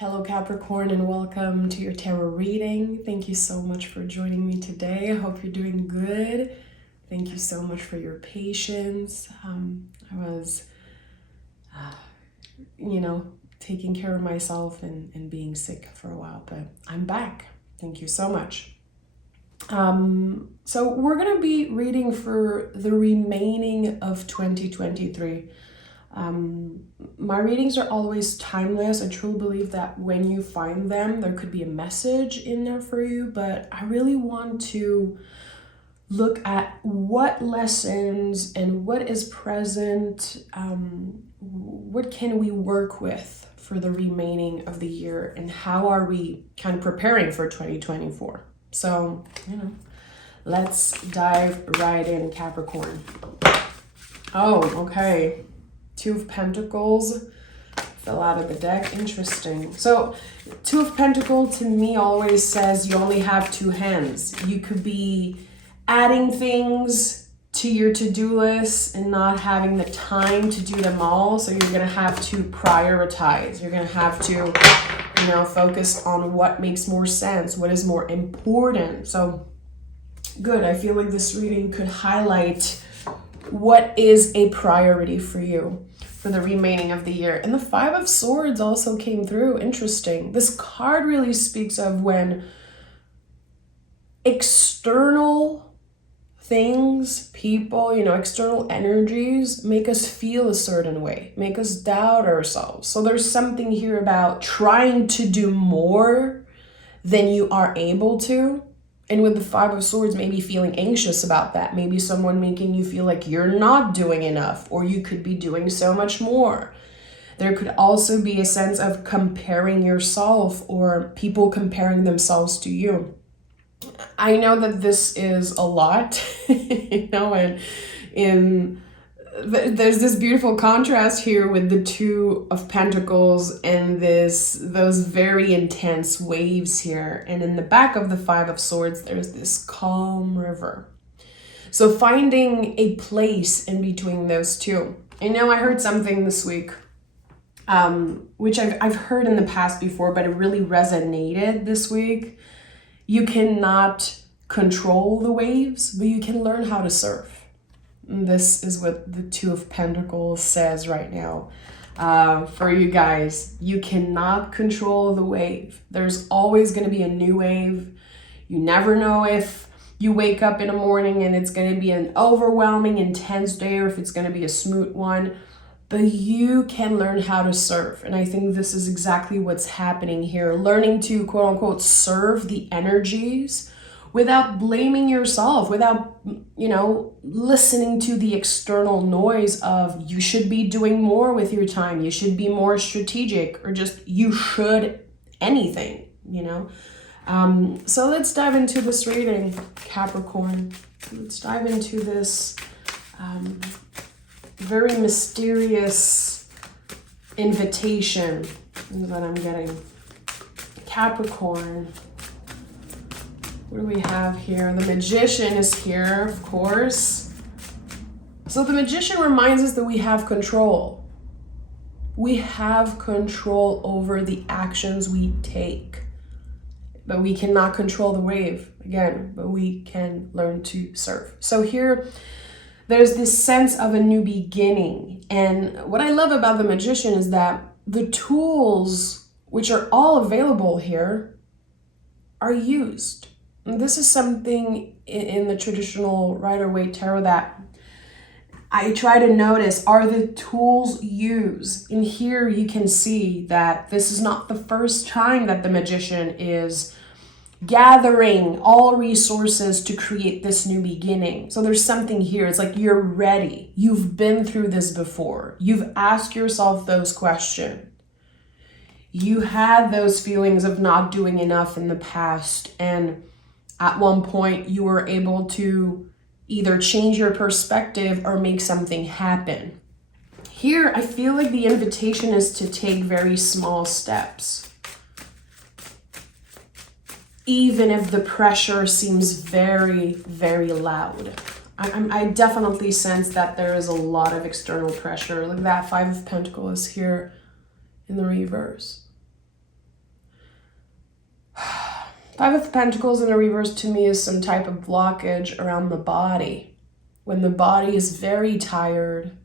Hello Capricorn, and welcome to your tarot reading. Thank you so much for joining me today. I hope you're doing good. Thank you so much for your patience. I was, taking care of myself and being sick for a while, but I'm back. Thank you so much. So we're going to be reading for the remaining of 2023. My readings are always timeless. I truly believe that when you find them, there could be a message in there for you, but I really want to look at what lessons and what is present, what can we work with for the remaining of the year, and how are we kind of preparing for 2024. So, let's dive right in, Capricorn. Oh, okay. Two of Pentacles fell out of the deck. Interesting. So Two of Pentacles to me always says you only have two hands. You could be adding things to your to-do list and not having the time to do them all. So you're going to have to prioritize. You're going to have to, focus on what makes more sense, what is more important. So good. I feel like this reading could highlight what is a priority for you for the remaining of the year. And the Five of Swords also came through. Interesting. This card really speaks of when external things, people, external energies make us feel a certain way, make us doubt ourselves. So there's something here about trying to do more than you are able to. And with the Five of Swords, maybe feeling anxious about that. Maybe someone making you feel like you're not doing enough, or you could be doing so much more. There could also be a sense of comparing yourself, or people comparing themselves to you. I know that this is a lot, there's this beautiful contrast here with the Two of Pentacles and those very intense waves here. And in the back of the Five of Swords, there's this calm river. So finding a place in between those two. I heard something this week, which I've heard in the past before, but it really resonated this week. You cannot control the waves, but you can learn how to surf. This is what the Two of Pentacles says right now for you guys. You cannot control the wave. There's always going to be a new wave. You never know if you wake up in the morning and it's going to be an overwhelming, intense day, or if it's going to be a smooth one. But you can learn how to surf. And I think this is exactly what's happening here. Learning to, quote unquote, serve the energies without blaming yourself, without, listening to the external noise of you should be doing more with your time, you should be more strategic, or just you should anything, So let's dive into this reading, Capricorn. Let's dive into this very mysterious invitation that I'm getting. Capricorn. What do we have here? The Magician is here, of course. So the Magician reminds us that we have control. We have control over the actions we take. But we cannot control the wave, again, but we can learn to surf. So here, there's this sense of a new beginning. And what I love about the Magician is that the tools, which are all available here, are used. This is something in the traditional Rider-Waite Tarot that I try to notice. Are the tools used? And here you can see that this is not the first time that the Magician is gathering all resources to create this new beginning. So there's something here. It's like you're ready. You've been through this before. You've asked yourself those questions. You had those feelings of not doing enough in the past, and at one point you were able to either change your perspective or make something happen. Here, I feel like the invitation is to take very small steps. Even if the pressure seems very, very loud. I definitely sense that there is a lot of external pressure. Like that Five of Pentacles is here in the reverse. Five of Pentacles in the reverse to me is some type of blockage around the body. When the body is very tired,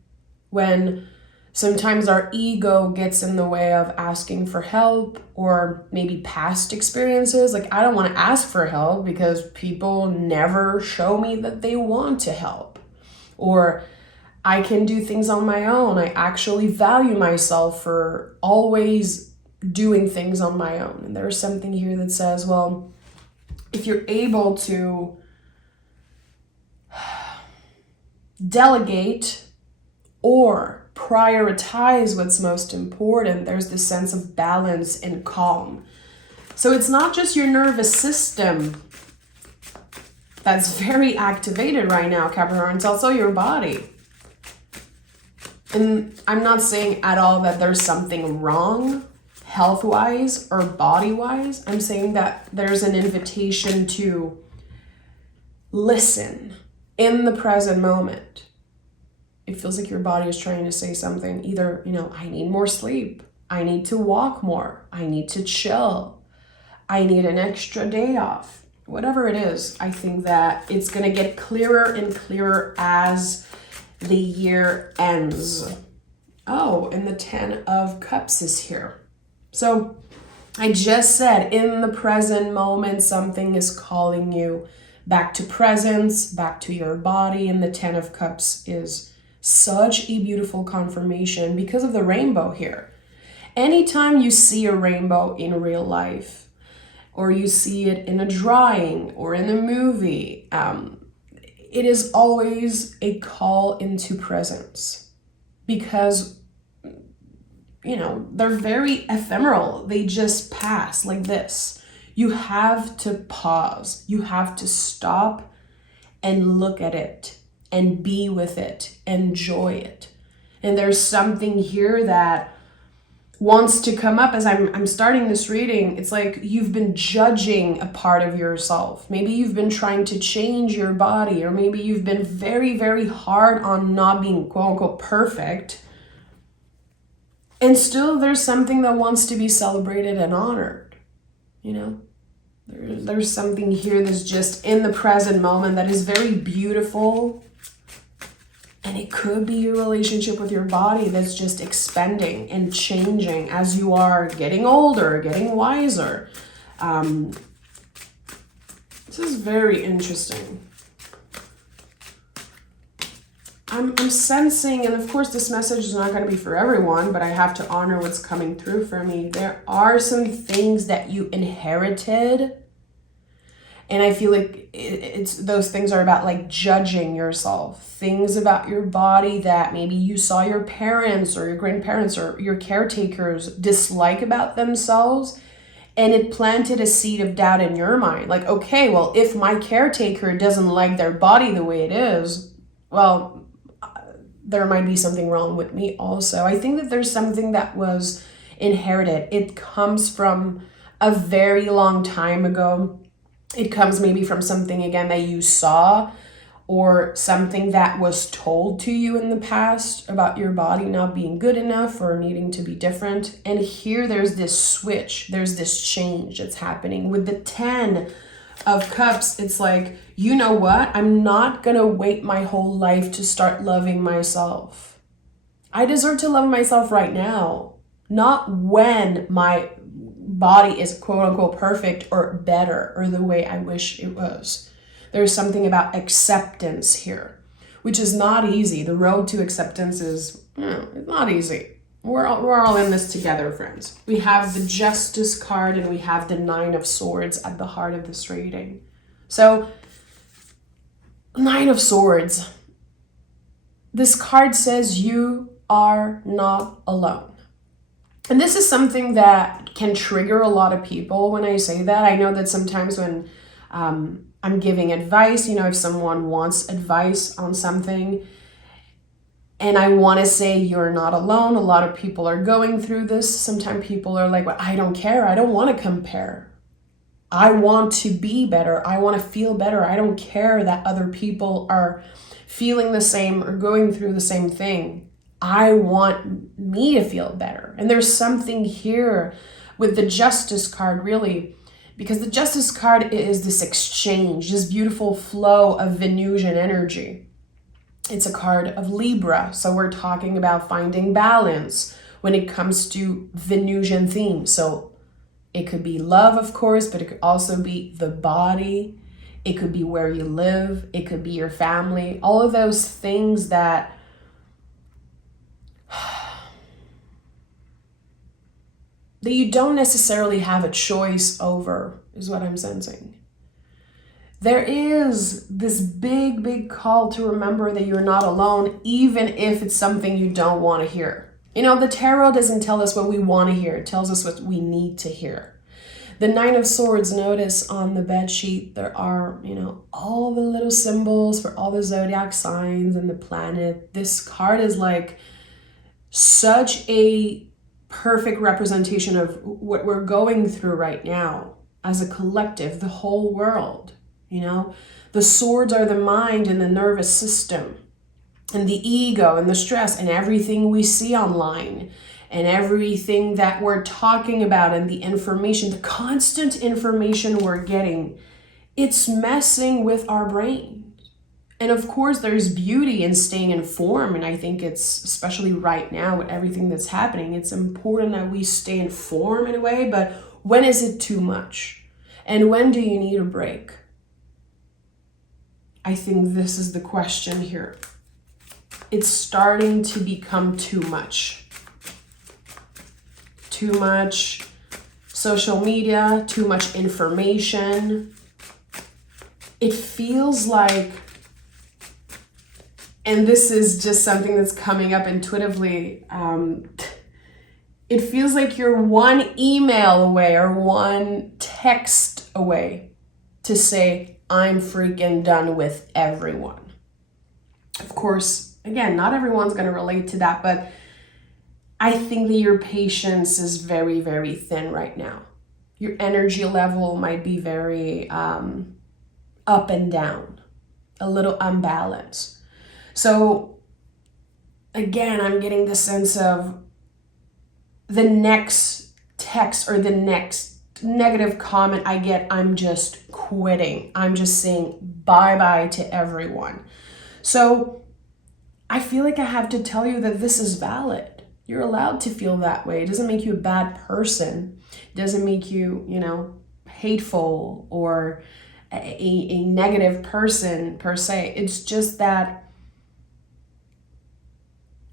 when sometimes our ego gets in the way of asking for help, or maybe past experiences. Like, I don't want to ask for help because people never show me that they want to help. Or I can do things on my own. I actually value myself for always doing things on my own. And there's something here that says, well, if you're able to delegate or prioritize what's most important, there's this sense of balance and calm. So it's not just your nervous system that's very activated right now, Capricorn. It's also your body. And I'm not saying at all that there's something wrong health-wise or body-wise. I'm saying that there's an invitation to listen in the present moment. It feels like your body is trying to say something. Either, I need more sleep. I need to walk more. I need to chill. I need an extra day off. Whatever it is, I think that it's going to get clearer and clearer as the year ends. Oh, and the 10 of Cups is here. So I just said, in the present moment, something is calling you back to presence, back to your body. And the 10 of Cups is such a beautiful confirmation because of the rainbow here. Anytime you see a rainbow in real life, or you see it in a drawing or in a movie, it is always a call into presence, because they're very ephemeral. They just pass like this. You have to pause. You have to stop and look at it and be with it, enjoy it. And there's something here that wants to come up as I'm starting this reading. It's like you've been judging a part of yourself. Maybe you've been trying to change your body, or maybe you've been very, very hard on not being quote unquote perfect. And still there's something that wants to be celebrated and honored. There's something here that's just in the present moment that is very beautiful. And it could be your relationship with your body that's just expanding and changing as you are getting older, getting wiser. This is very interesting. I'm sensing, and of course this message is not going to be for everyone, but I have to honor what's coming through for me. There are some things that you inherited, and I feel like it's those things are about like judging yourself. Things about your body that maybe you saw your parents or your grandparents or your caretakers dislike about themselves, and it planted a seed of doubt in your mind. Like, okay, well, if my caretaker doesn't like their body the way it is, well, there might be something wrong with me also. I think that there's something that was inherited. It comes from a very long time ago. It comes maybe from something, again, that you saw, or something that was told to you in the past about your body not being good enough or needing to be different. And here there's this switch, there's this change that's happening. With the 10 of Cups, it's like, you know what? I'm not gonna wait my whole life to start loving myself. I deserve to love myself right now, not when my body is quote unquote perfect or better or the way I wish it was. There's something about acceptance here, which is not easy. The road to acceptance is it's not easy. We're all in this together, friends. We have the Justice card and we have the 9 of Swords at the heart of this reading. So 9 of Swords. This card says you are not alone. And this is something that can trigger a lot of people when I say that. I know that sometimes when I'm giving advice, if someone wants advice on something and I want to say you're not alone, a lot of people are going through this. Sometimes people are like, well, I don't care. I don't want to compare. I want to be better. I want to feel better. I don't care that other people are feeling the same or going through the same thing. I want me to feel better. And there's something here with the Justice card, really. Because the Justice card is this exchange, this beautiful flow of Venusian energy. It's a card of Libra, so we're talking about finding balance when it comes to Venusian themes. So it could be love, of course, but it could also be the body. It could be where you live. It could be your family. All of those things that you don't necessarily have a choice over, is what I'm sensing. There is this big, big call to remember that you're not alone, even if it's something you don't want to hear. You know, the tarot doesn't tell us what we want to hear. It tells us what we need to hear. The Nine of Swords, notice on the bed sheet, there are, you know, all the little symbols for all the zodiac signs and the planet. This card is like such a perfect representation of what we're going through right now as a collective, the whole world. You know, the swords are the mind and the nervous system and the ego and the stress and everything we see online and everything that we're talking about and the information, the constant information we're getting. It's messing with our brains. And of course, there's beauty in staying informed. And I think it's, especially right now with everything that's happening, it's important that we stay informed in a way. But when is it too much? And when do you need a break? I think this is the question here. It's starting to become too much. Too much social media, too much information. It feels like, and this is just something that's coming up intuitively, it feels like you're one email away or one text away to say, I'm freaking done with everyone. Of course, again, not everyone's going to relate to that, but I think that your patience is very, very thin right now. Your energy level might be very up and down, a little unbalanced. So again, I'm getting the sense of the next text or the next negative comment I get, I'm just quitting. I'm just saying bye-bye to everyone. So I feel like I have to tell you that this is valid. You're allowed to feel that way. It doesn't make you a bad person. It doesn't make you, you know, hateful or a negative person per se. It's just that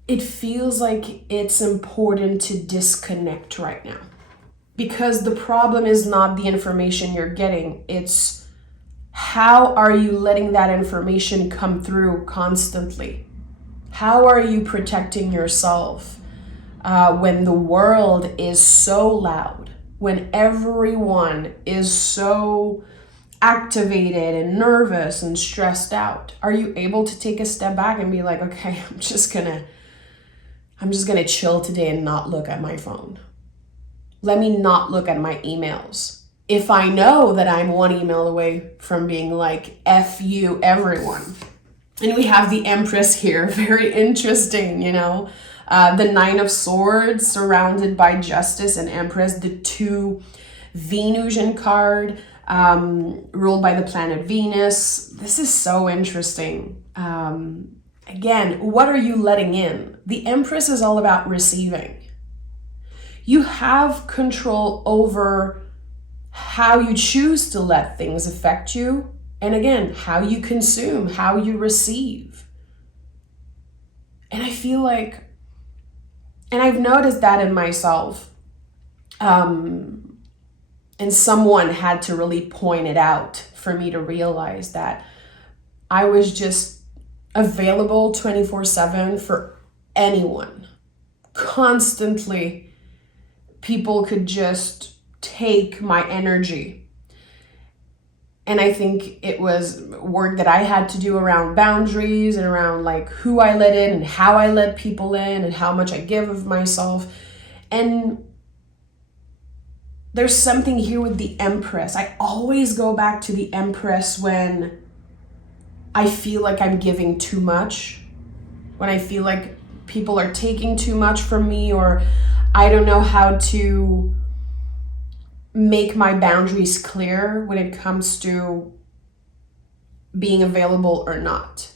it feels like it's important to disconnect right now. Because the problem is not the information you're getting. It's how are you letting that information come through constantly? How are you protecting yourself when the world is so loud? When everyone is so activated and nervous and stressed out? Are you able to take a step back and be like, okay, I'm just gonna chill today and not look at my phone. Let me not look at my emails. If I know that I'm one email away from being like, F you, everyone. And we have the Empress here, very interesting, you know. The Nine of Swords surrounded by Justice and Empress, the two Venusian card, ruled by the planet Venus. This is so interesting. Again, what are you letting in? The Empress is all about receiving. You have control over how you choose to let things affect you. And again, how you consume, how you receive. And I feel like, and I've noticed that in myself, and someone had to really point it out for me to realize that I was just available 24/7 for anyone. Constantly, people could just take my energy. And I think it was work that I had to do around boundaries and around like who I let in and how I let people in and how much I give of myself. And there's something here with the Empress. I always go back to the Empress when I feel like I'm giving too much, when I feel like people are taking too much from me, or I don't know how to make my boundaries clear when it comes to being available or not.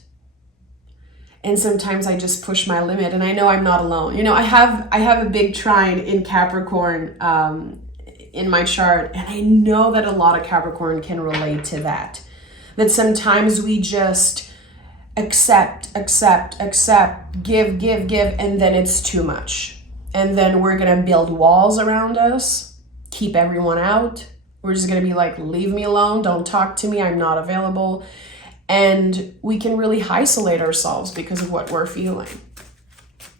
And sometimes I just push my limit, and I know I'm not alone. You know, I have a big trine in Capricorn in my chart, and I know that a lot of Capricorn can relate to that. That sometimes we just accept, give, and then it's too much. And then we're gonna build walls around us, keep everyone out. We're just gonna be like, leave me alone, don't talk to me, I'm not available. And we can really isolate ourselves because of what we're feeling.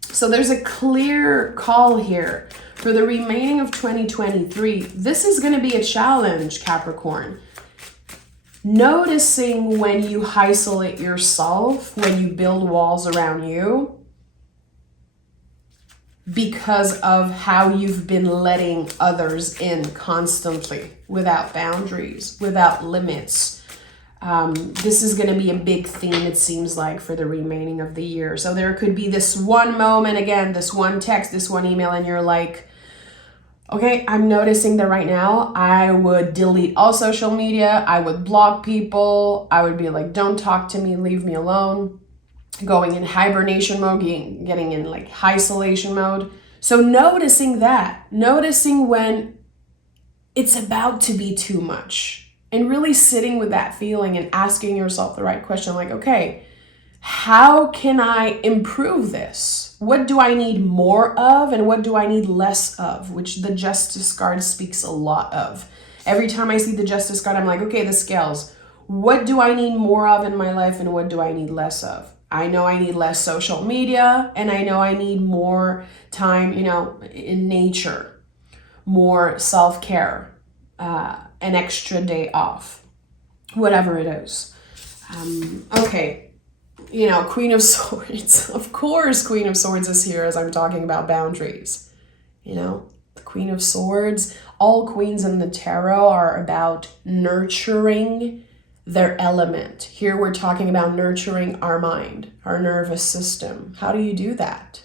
So there's a clear call here for the remaining of 2023. This is going to be a challenge, Capricorn. Noticing when you isolate yourself, when you build walls around you, because of how you've been letting others in constantly, without boundaries, without limits. This is going to be a big theme, it seems like, for the remaining of the year. So there could be this one moment, again, this one text, this one email, and you're like, okay, I'm noticing that right now I would delete all social media. I would block people. I would be like, don't talk to me, leave me alone. Going in hibernation mode, getting in like isolation mode. So noticing that, noticing when it's about to be too much. And really sitting with that feeling and asking yourself the right question, like, okay, how can I improve this? What do I need more of and what do I need less of? Which the Justice card speaks a lot of. Every time I see the Justice card, I'm like, okay, the scales. What do I need more of in my life and what do I need less of? I know I need less social media and I know I need more time, you know, in nature, more self-care, an extra day off, whatever it is. Okay, you know, Queen of Swords. Of course, Queen of Swords is here as I'm talking about boundaries. You know, the Queen of Swords, all queens in the tarot are about nurturing their element. Here we're talking about nurturing our mind, our nervous system. How do you do that?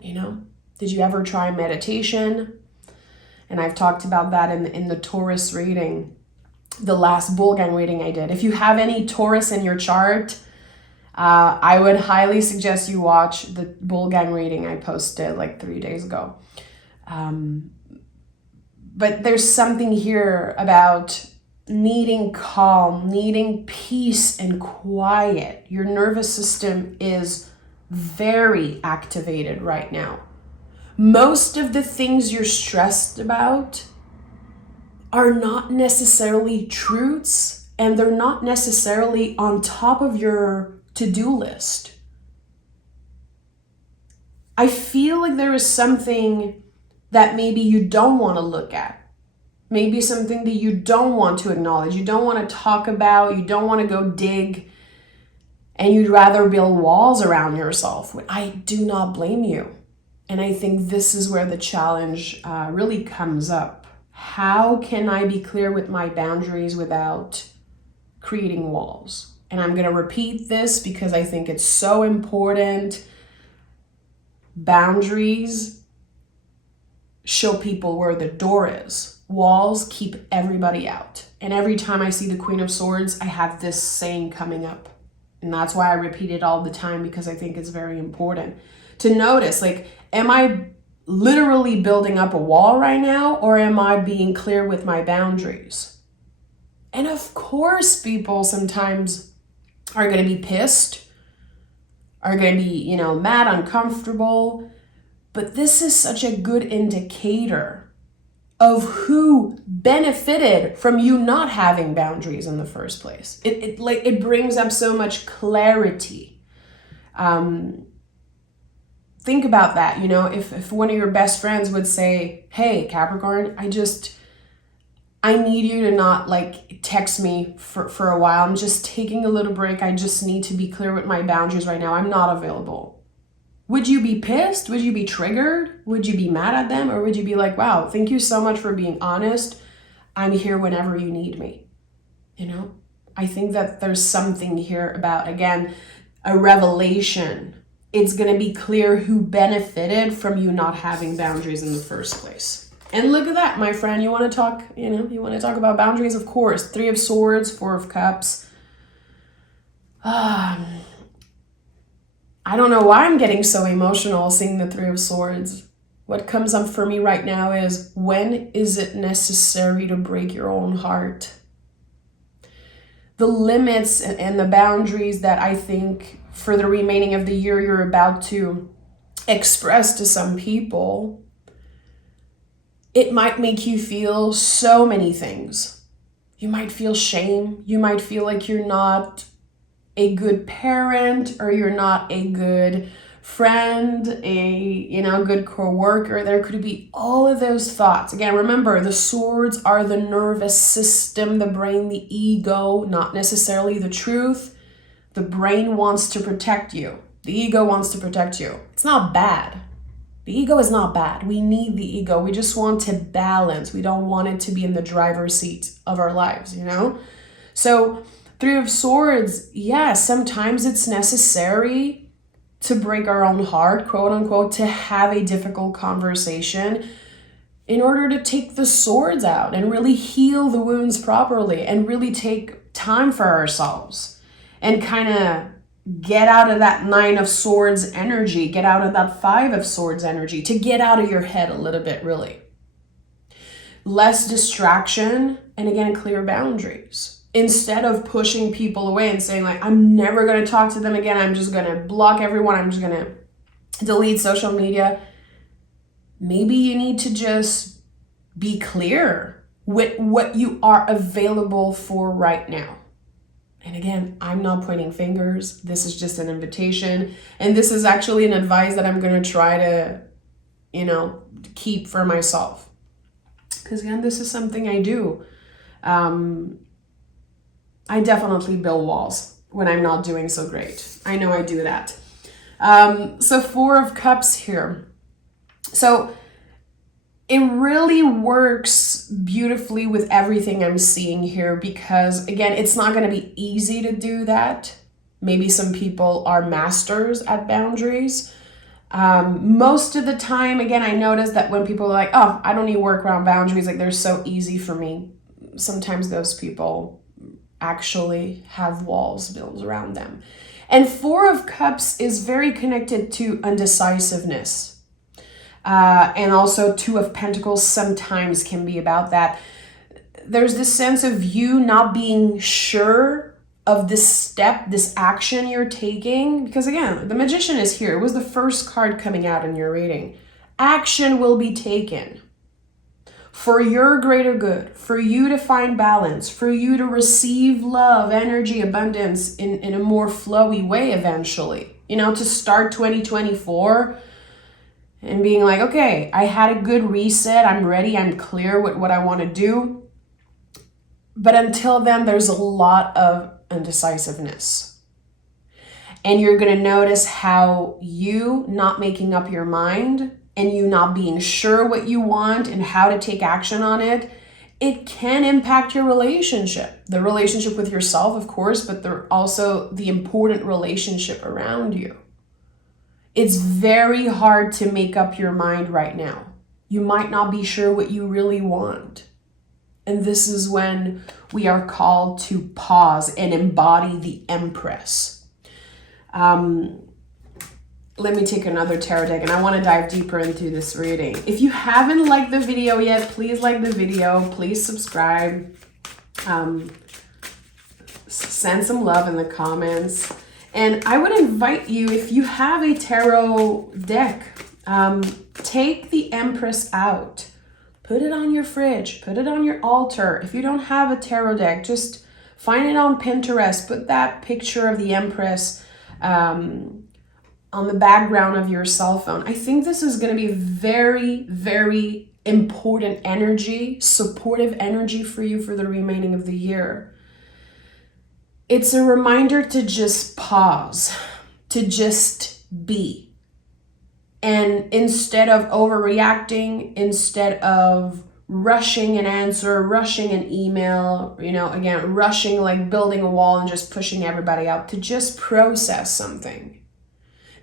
You know, did you ever try meditation? And I've talked about that in the Taurus reading, the last bull gang reading I did. If you have any Taurus in your chart, I would highly suggest you watch the bull gang reading I posted like 3 days ago. But there's something here about needing calm, needing peace and quiet. Your nervous system is very activated right now. Most of the things you're stressed about are not necessarily truths, and they're not necessarily on top of your to-do list. I feel like there is something that maybe you don't want to look at. Maybe something that you don't want to acknowledge, you don't want to talk about, you don't want to go dig, and you'd rather build walls around yourself. I do not blame you. And I think this is where the challenge really comes up. How can I be clear with my boundaries without creating walls? And I'm going to repeat this because I think it's so important. Boundaries show people where the door is. Walls keep everybody out. And every time I see the Queen of Swords, I have this saying coming up. And that's why I repeat it all the time, because I think it's very important to notice, like, am I literally building up a wall right now, or am I being clear with my boundaries? And of course, people sometimes are going to be pissed, are going to be, you know, mad, uncomfortable. But this is such a good indicator of who benefited from you not having boundaries in the first place. It brings up so much clarity. Think about that. You know, if one of your best friends would say, hey, Capricorn, I need you to not like text me for a while. I'm just taking a little break. I just need to be clear with my boundaries right now. I'm not available. Would you be pissed? Would you be triggered? Would you be mad at them? Or would you be like, wow, thank you so much for being honest. I'm here whenever you need me. You know, I think that there's something here about, again, a revelation. It's going to be clear who benefited from you not having boundaries in the first place. And look at that, my friend. You want to talk, you want to talk about boundaries? Of course. 3 of Swords, 4 of Cups. I don't know why I'm getting so emotional seeing the 3 of Swords. What comes up for me right now is, when is it necessary to break your own heart? The limits and the boundaries that I think for the remaining of the year you're about to express to some people, it might make you feel so many things. You might feel shame. You might feel like you're not a good parent, or you're not a good friend, a good co-worker. There could be all of those thoughts. Again, remember, the swords are the nervous system, the brain, the ego, not necessarily the truth. The brain wants to protect you. The ego wants to protect you. It's not bad. The ego is not bad. We need the ego. We just want to balance. We don't want it to be in the driver's seat of our lives, So 3 of Swords, yeah, sometimes it's necessary to break our own heart, quote unquote, to have a difficult conversation in order to take the swords out and really heal the wounds properly and really take time for ourselves and kind of get out of that 9 of Swords energy, get out of that 5 of Swords energy, to get out of your head a little bit, really. Less distraction, and again, clear boundaries. Instead of pushing people away and saying like, I'm never going to talk to them again, I'm just going to block everyone, I'm just going to delete social media. Maybe you need to just be clear with what you are available for right now. And again, I'm not pointing fingers. This is just an invitation. And this is actually an advice that I'm going to try to, keep for myself. Because again, this is something I do. I definitely build walls when I'm not doing so great. I know I do that. So 4 of Cups here. So it really works beautifully with everything I'm seeing here, because again, it's not going to be easy to do that. Maybe some people are masters at boundaries. Most of the time, again, I notice that when people are like, oh, I don't need to work around boundaries, like they're so easy for me. Sometimes those people actually have walls built around them. And 4 of Cups is very connected to undecisiveness. And also 2 of Pentacles sometimes can be about that. There's this sense of you not being sure of this step, this action you're taking. Because again, the Magician is here. It was the first card coming out in your reading. Action will be taken for your greater good, for you to find balance, for you to receive love, energy, abundance in a more flowy way eventually. To start 2024 and being like, okay, I had a good reset. I'm ready. I'm clear with what I want to do. But until then, there's a lot of undecisiveness. And you're going to notice how you not making up your mind and you not being sure what you want and how to take action on it, it can impact your relationship. The relationship with yourself, of course, but also the important relationship around you. It's very hard to make up your mind right now. You might not be sure what you really want. And this is when we are called to pause and embody the Empress. Let me take another tarot deck, and I want to dive deeper into this reading. If you haven't liked the video yet, please like the video. Please subscribe. Send some love in the comments. And I would invite you, if you have a tarot deck, take the Empress out. Put it on your fridge. Put it on your altar. If you don't have a tarot deck, just find it on Pinterest. Put that picture of the Empress on the background of your cell phone. I think this is going to be very, very important energy, supportive energy for you for the remaining of the year. It's a reminder to just pause, to just be. And instead of overreacting, instead of rushing an answer, rushing an email, again, rushing like building a wall and just pushing everybody out, to just process something.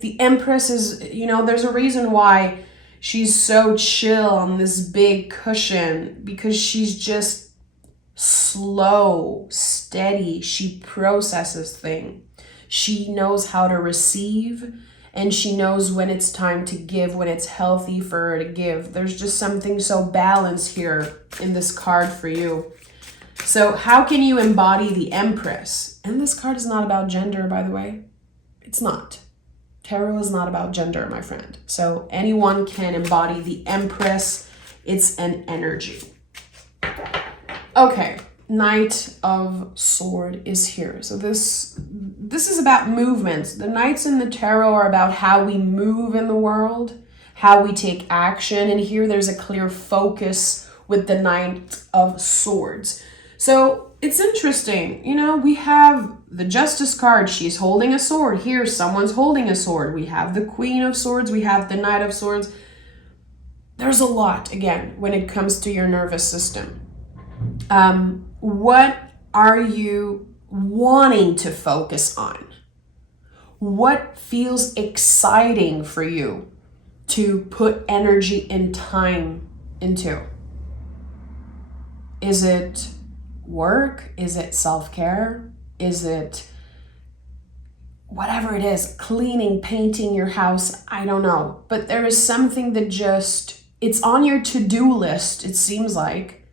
The Empress is, there's a reason why, She's so chill on this big cushion because she's just slow, steady. She processes things. She knows how to receive, and she knows when it's time to give, when it's healthy for her to give. There's just something so balanced here in this card for you. So how can you embody the Empress? And this card is not about gender, by the way. It's not. Tarot is not about gender, my friend. So anyone can embody the Empress. It's an energy. Okay, Knight of Sword is here. So this is about movements. The Knights in the Tarot are about how we move in the world, how we take action. And here there's a clear focus with the Knight of Swords. So it's interesting, you know, we have the Justice card. She's holding a sword. Here, someone's holding a sword. We have the Queen of Swords. We have the Knight of Swords. There's a lot, again, when it comes to your nervous system. What are you wanting to focus on? What feels exciting for you to put energy and time into? Is it work? Is it self-care? Is it whatever it is, cleaning, painting your house? I don't know. But there is something that just, it's on your to-do list, it seems like.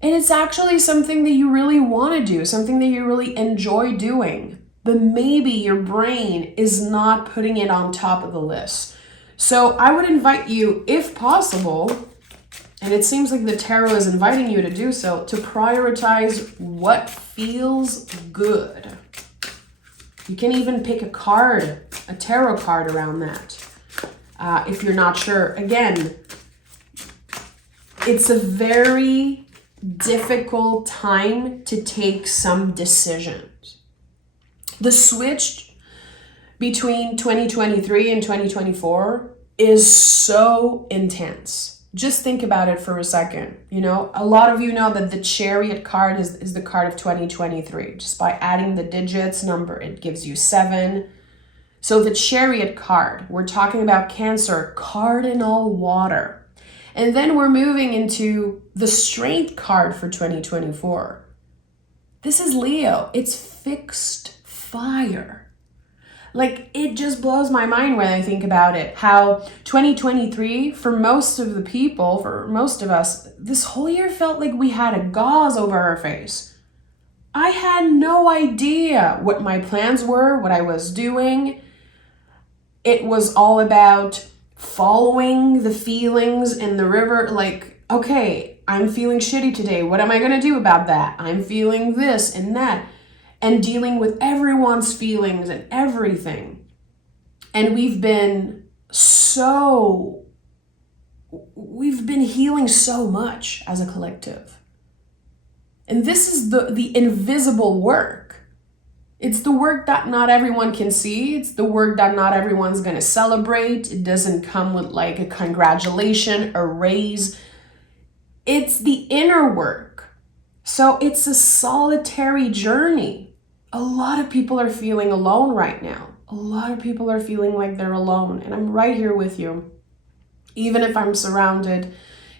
And it's actually something that you really want to do, something that you really enjoy doing. But maybe your brain is not putting it on top of the list. So I would invite you, if possible, and it seems like the tarot is inviting you to do so, to prioritize what feels good. You can even pick a card, a tarot card around that, if you're not sure. Again, it's a very difficult time to take some decisions. The switch between 2023 and 2024 is so intense. Just think about it for a second. You know, a lot of you know that the Chariot card is the card of 2023. Just by adding the digits number, it gives you 7. So the Chariot card, we're talking about Cancer, cardinal water. And then we're moving into the Strength card for 2024. This is Leo. It's fixed fire. Like, it just blows my mind when I think about it. How 2023, for most of the people, for most of us, this whole year felt like we had a gauze over our face. I had no idea what my plans were, what I was doing. It was all about following the feelings in the river. Like, okay, I'm feeling shitty today. What am I going to do about that? I'm feeling this and that. And dealing with everyone's feelings and everything. And we've been healing so much as a collective. And this is the invisible work. It's the work that not everyone can see. It's the work that not everyone's going to celebrate. It doesn't come with like a congratulation, a raise. It's the inner work. So it's a solitary journey. A lot of people are feeling alone right now. A lot of people are feeling like they're alone. And I'm right here with you. Even if I'm surrounded,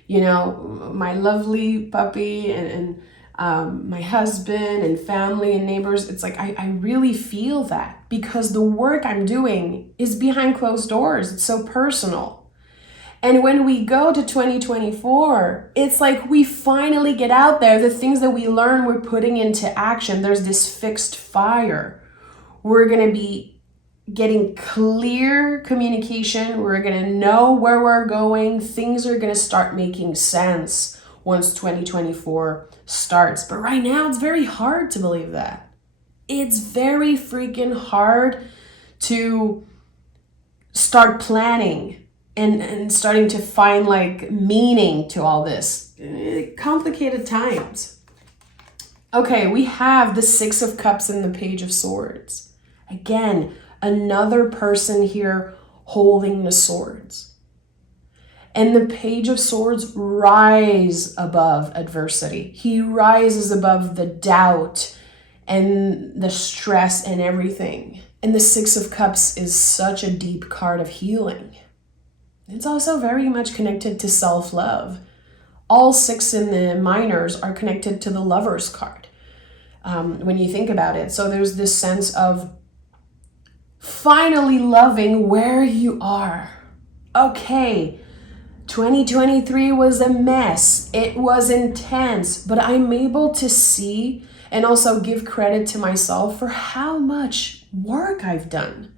you know, my lovely puppy and my husband and family and neighbors, it's like I really feel that because the work I'm doing is behind closed doors. It's so personal. And when we go to 2024, it's like we finally get out there. The things that we learn, we're putting into action. There's this fixed fire. We're going to be getting clear communication. We're going to know where we're going. Things are going to start making sense once 2024 starts. But right now, it's very hard to believe that. It's very freaking hard to start planning and starting to find like meaning to all this. Complicated times. Okay, we have the Six of Cups and the Page of Swords. Again, another person here holding the swords. And the Page of Swords rise above adversity. He rises above the doubt and the stress and everything. And the Six of Cups is such a deep card of healing. It's also very much connected to self-love. All 6 in the minors are connected to the Lover's card, when you think about it. So there's this sense of finally loving where you are. Okay, 2023 was a mess. It was intense, but I'm able to see and also give credit to myself for how much work I've done.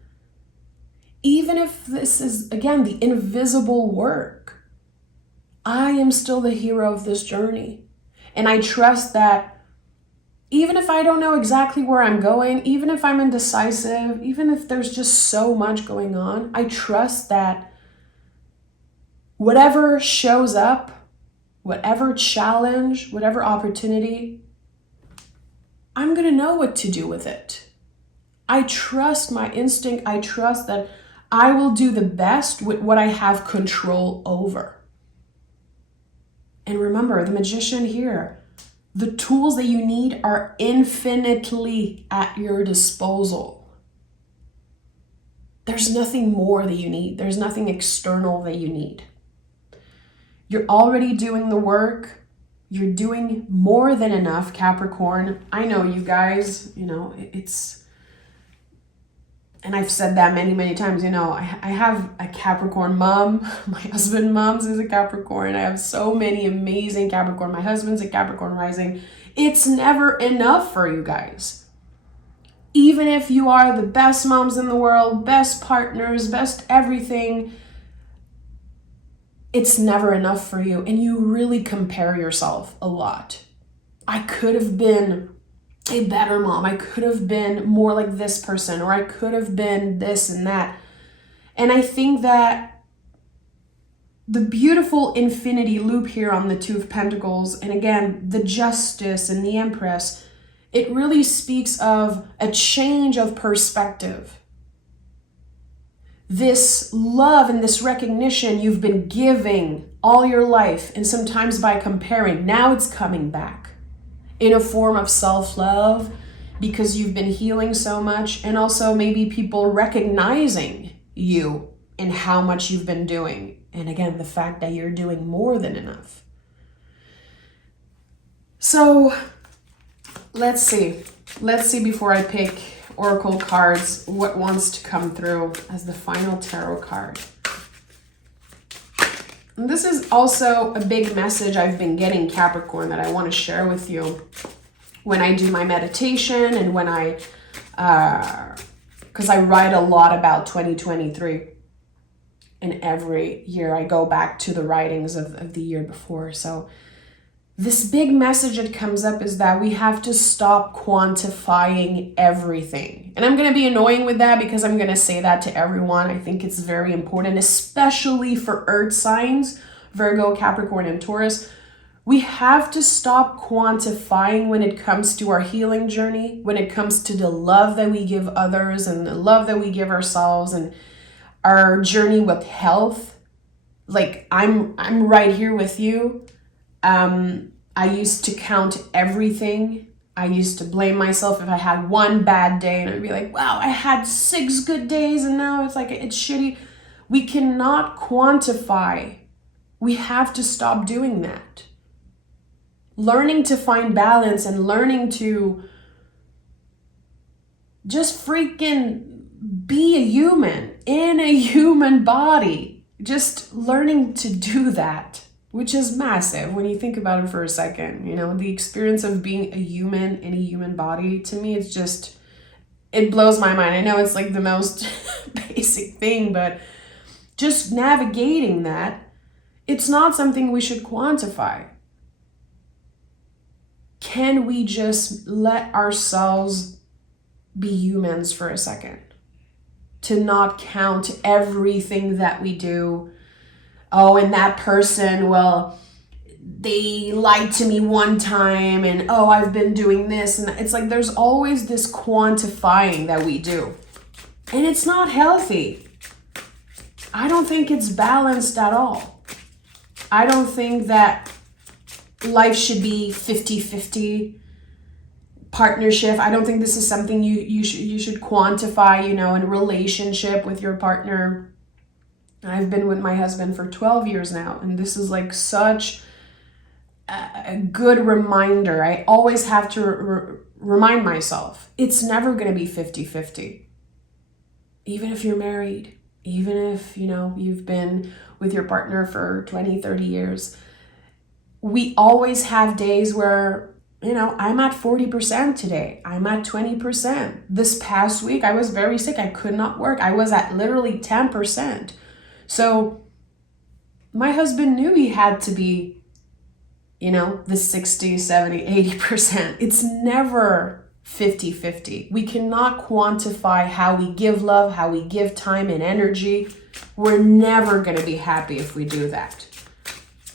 Even if this is, again, the invisible work, I am still the hero of this journey. And I trust that even if I don't know exactly where I'm going, even if I'm indecisive, even if there's just so much going on, I trust that whatever shows up, whatever challenge, whatever opportunity, I'm going to know what to do with it. I trust my instinct. I trust that I will do the best with what I have control over. And remember, the magician here, the tools that you need are infinitely at your disposal. There's nothing more that you need. There's nothing external that you need. You're already doing the work. You're doing more than enough, Capricorn. I know you guys, it's, and I've said that many, many times, I have a Capricorn mom. My husband mom's is a Capricorn. I have so many amazing Capricorn. My husband's a Capricorn rising. It's never enough for you guys. Even if you are the best moms in the world, best partners, best everything, it's never enough for you. And you really compare yourself a lot. I could have been a better mom. I could have been more like this person, or I could have been this and that. And I think that the beautiful infinity loop here on the 2 of Pentacles, and again, the Justice and the Empress, it really speaks of a change of perspective. This love and this recognition you've been giving all your life, and sometimes by comparing, now it's coming back in a form of self-love because you've been healing so much, and also maybe people recognizing you and how much you've been doing. And again, the fact that you're doing more than enough. So let's see before I pick Oracle cards, what wants to come through as the final tarot card. And this is also a big message I've been getting, Capricorn, that I want to share with you when I do my meditation and when because I write a lot about 2023. And every year I go back to the writings of the year before. So this big message that comes up is that we have to stop quantifying everything. And I'm going to be annoying with that because I'm going to say that to everyone. I think it's very important, especially for earth signs, Virgo, Capricorn, and Taurus. We have to stop quantifying when it comes to our healing journey, when it comes to the love that we give others and the love that we give ourselves and our journey with health. Like I'm right here with you. I used to count everything. I used to blame myself if I had one bad day, and I'd be like, wow, I had 6 good days and now it's like, it's shitty. We cannot quantify. We have to stop doing that. Learning to find balance and learning to just freaking be a human in a human body. Just learning to do that, which is massive when you think about it for a second. The experience of being a human in a human body, to me, it's just, it blows my mind. I know it's like the most basic thing, but just navigating that, it's not something we should quantify. Can we just let ourselves be humans for a second? To not count everything that we do. Oh, and that person, well, they lied to me one time, and oh, I've been doing this. And it's like there's always this quantifying that we do. And it's not healthy. I don't think it's balanced at all. I don't think that life should be 50-50 partnership. I don't think this is something you should quantify, in a relationship with your partner. I've been with my husband for 12 years now, and this is like such a good reminder. I always have to remind myself, it's never going to be 50-50. Even if you're married, even if, you've been with your partner for 20, 30 years, we always have days where, I'm at 40% today. I'm at 20%. This past week, I was very sick. I could not work. I was at literally 10%. So my husband knew he had to be, the 60, 70, 80%. It's never 50-50. We cannot quantify how we give love, how we give time and energy. We're never going to be happy if we do that.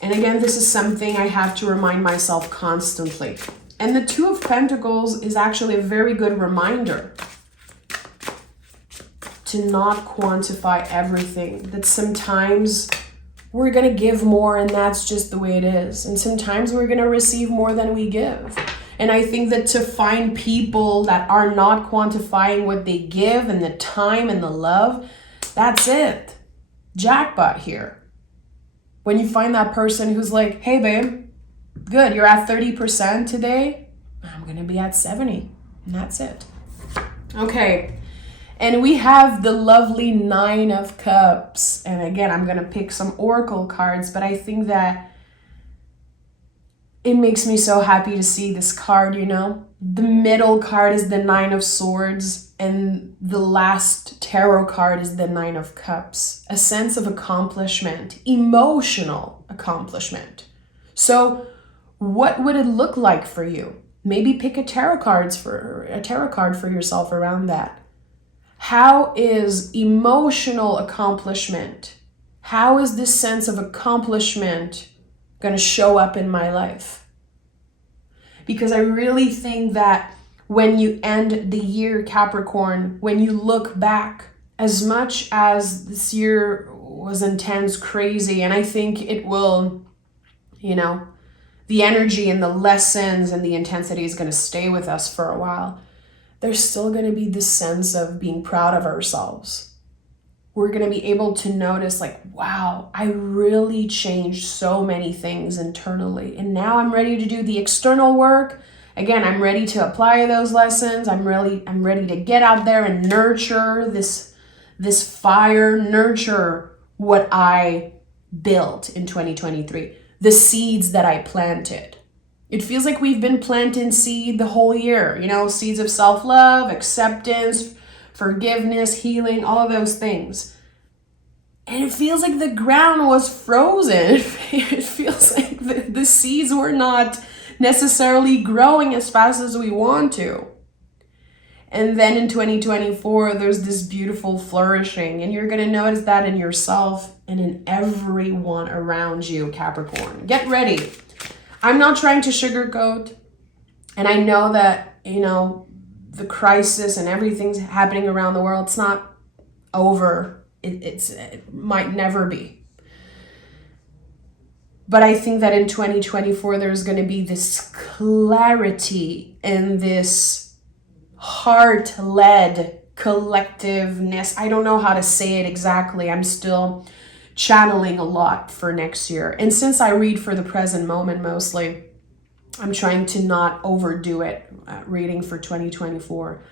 And again, this is something I have to remind myself constantly. And the Two of Pentacles is actually a very good reminder to not quantify everything. That sometimes we're going to give more, and that's just the way it is. And sometimes we're going to receive more than we give. And I think that to find people that are not quantifying what they give and the time and the love, that's it. Jackpot here. When you find that person who's like, hey babe, good, you're at 30% today, I'm going to be at 70, and that's it. Okay. And we have the lovely Nine of Cups. And again, I'm going to pick some oracle cards, but I think that it makes me so happy to see this card, The middle card is the Nine of Swords, and the last tarot card is the Nine of Cups. A sense of accomplishment, emotional accomplishment. So what would it look like for you? Maybe pick a tarot card for yourself around that. How is emotional accomplishment? How is this sense of accomplishment going to show up in my life? Because I really think that when you end the year, Capricorn, when you look back, as much as this year was intense, crazy, and I think it will, the energy and the lessons and the intensity is going to stay with us for a while. There's still going to be this sense of being proud of ourselves. We're going to be able to notice like, wow, I really changed so many things internally. And now I'm ready to do the external work. Again, I'm ready to apply those lessons. I'm ready to get out there and nurture this fire, nurture what I built in 2023, the seeds that I planted. It feels like we've been planting seed the whole year, seeds of self-love, acceptance, forgiveness, healing, all of those things. And it feels like the ground was frozen. It feels like the seeds were not necessarily growing as fast as we want to. And then in 2024, there's this beautiful flourishing, and you're going to notice that in yourself and in everyone around you, Capricorn. Get ready. I'm not trying to sugarcoat, and I know that, the crisis and everything's happening around the world, it's not over. It might never be. But I think that in 2024, there's going to be this clarity and this heart-led collectiveness. I don't know how to say it exactly. I'm still channeling a lot for next year. And since I read for the present moment mostly, I'm trying to not overdo it reading for 2024.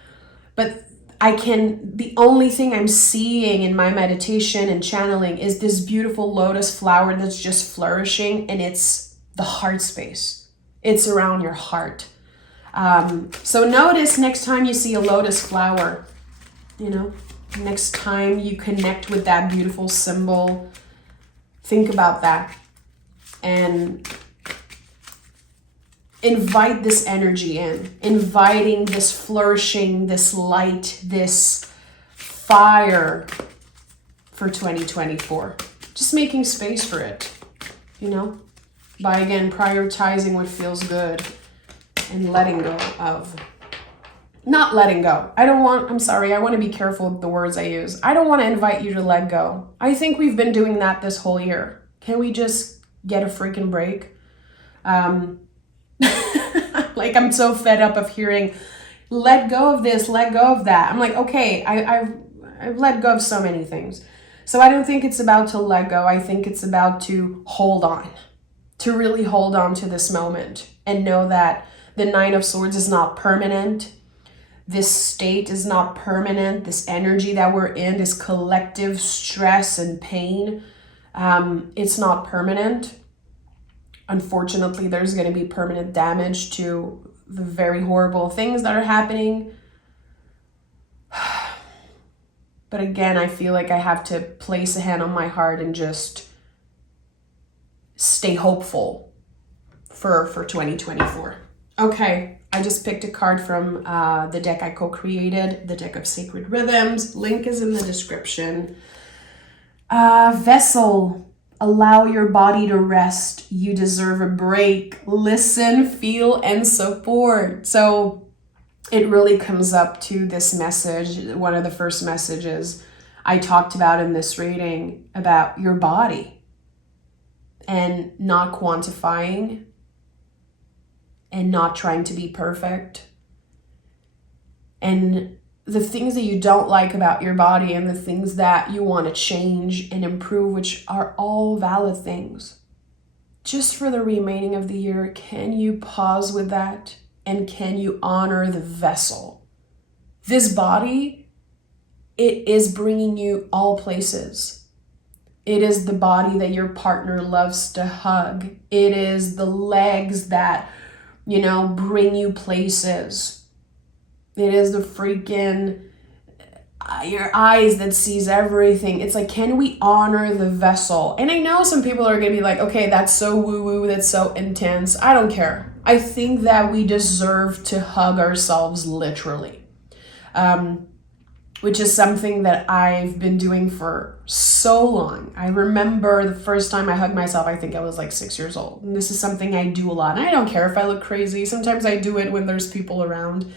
But the only thing I'm seeing in my meditation and channeling is this beautiful lotus flower that's just flourishing, and it's the heart space. It's around your heart. So notice next time you see a lotus flower, next time you connect with that beautiful symbol, think about that and invite this energy in, inviting this flourishing, this light, this fire for 2024. Just making space for it, by again prioritizing what feels good and letting go of. Not letting go. I want to be careful with the words I use. I don't want to invite you to let go. I think we've been doing that this whole year. Can we just get a freaking break? Like, I'm so fed up of hearing, let go of this, let go of that. I'm like, okay, I've let go of so many things. So I don't think it's about to let go. I think it's about to hold on, to really hold on to this moment and know that the Nine of Swords is not permanent. This state is not permanent. This energy that we're in, this collective stress and pain, it's not permanent. Unfortunately, there's going to be permanent damage to the very horrible things that are happening. But again, I feel like I have to place a hand on my heart and just stay hopeful for 2024. Okay, I just picked a card from the deck I co-created, the deck of Sacred Rhythms. Link is in the description. Vessel, allow your body to rest. You deserve a break. Listen, feel, and support. So it really comes up to this message. One of the first messages I talked about in this reading about your body and not quantifying and not trying to be perfect. And the things that you don't like about your body and the things that you want to change and improve, which are all valid things. Just for the remaining of the year, can you pause with that? And can you honor the vessel? This body, it is bringing you all places. It is the body that your partner loves to hug. It is the legs that, bring you places. It is the freaking, your eyes that sees everything. It's like, can we honor the vessel? And I know some people are going to be like, okay, that's so woo-woo, that's so intense. I don't care. I think that we deserve to hug ourselves literally, which is something that I've been doing for so long. I remember the first time I hugged myself, I think I was like 6 years old. And this is something I do a lot. And I don't care if I look crazy. Sometimes I do it when there's people around.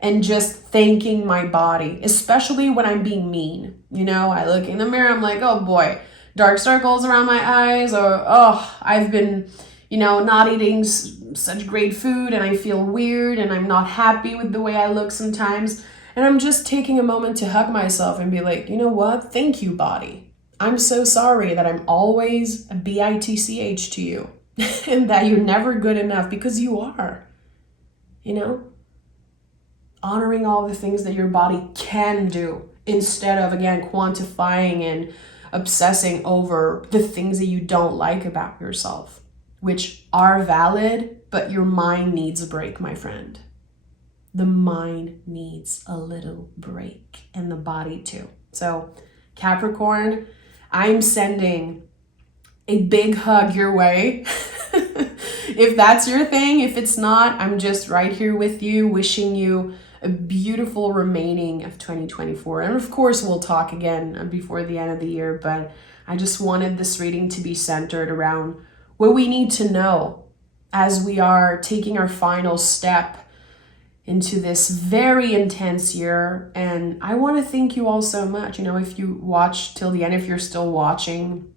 And just thanking my body, especially when I'm being mean. I look in the mirror, I'm like, oh boy, dark circles around my eyes, or I've been, not eating such great food and I feel weird and I'm not happy with the way I look sometimes. And I'm just taking a moment to hug myself and be like, you know what? Thank you, body. I'm so sorry that I'm always a bitch to you and that you're never good enough, because you are, honoring all the things that your body can do instead of, again, quantifying and obsessing over the things that you don't like about yourself, which are valid, but your mind needs a break, my friend. The mind needs a little break, and the body too. So Capricorn, I'm sending a big hug your way. If that's your thing, if it's not, I'm just right here with you, wishing you a beautiful remaining of 2024. And of course, we'll talk again before the end of the year, but I just wanted this reading to be centered around what we need to know as we are taking our final step into this very intense year. And I want to thank you all so much. If you watch till the end, if you're still watching,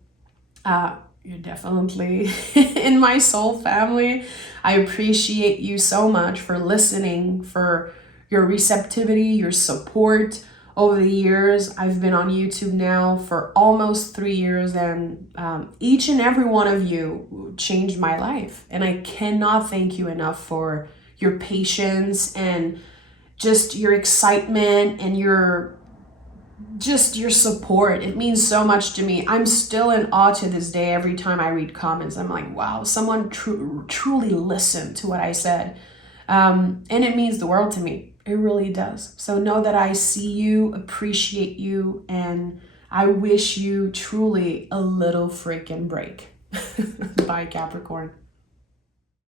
you're definitely in my soul family. I appreciate you so much for listening, for your receptivity, your support over the years. I've been on YouTube now for almost 3 years, and each and every one of you changed my life. And I cannot thank you enough for your patience and just your excitement and your support. It means so much to me. I'm still in awe to this day every time I read comments. I'm like, wow, someone truly listened to what I said. And it means the world to me. It really does. So know that I see you, appreciate you, and I wish you truly a little freaking break. Bye, Capricorn.